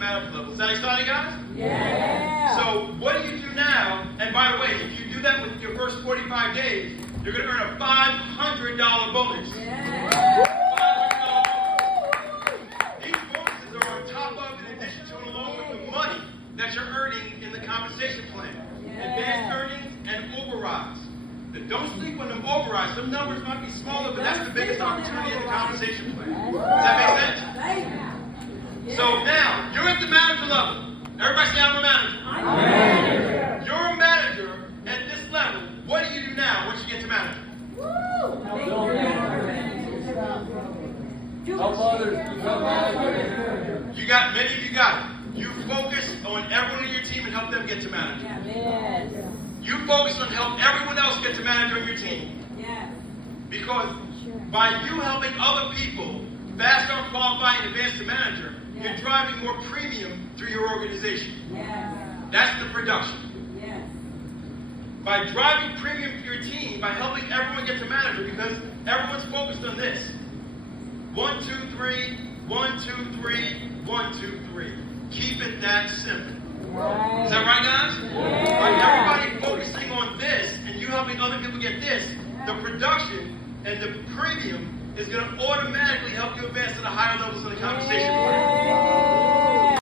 manager level. Is that exciting, guys? Yeah. So what do you do now? And by the way, if you do that within your first 45 days, you're going to earn a $500 bonus. Yeah. These bonuses are on top of, in addition to, and along with the money that you're earning in the compensation plan. Advanced earnings and overrides. Now, don't sleep on them overrides. Some numbers might be smaller, but that's the biggest opportunity in the compensation plan. Does that make sense? So now, you're at the manager level. Everybody say, I'm a manager. I'm a manager. You're a manager at this level. What do you do now once you get to manager? Help others. You got, many of you got it. You focus on everyone in your team and help them get to manager. Yes. You focus on help everyone else get to manager on your team. Yes. Because by you helping other people fast start qualifying and advance to manager, you're driving more premium through your organization. Yes. That's the production. Yes. By driving premium for your team, by helping everyone get to manager, because everyone's focused on this. 1, 2, 3, 1, 2, 3, 1, 2, 3. Keep it that simple. Right. Is that right, guys? Yeah. By everybody focusing on this and you helping other people get this, the production and the premium is going to automatically help you advance to the higher levels of the compensation plan.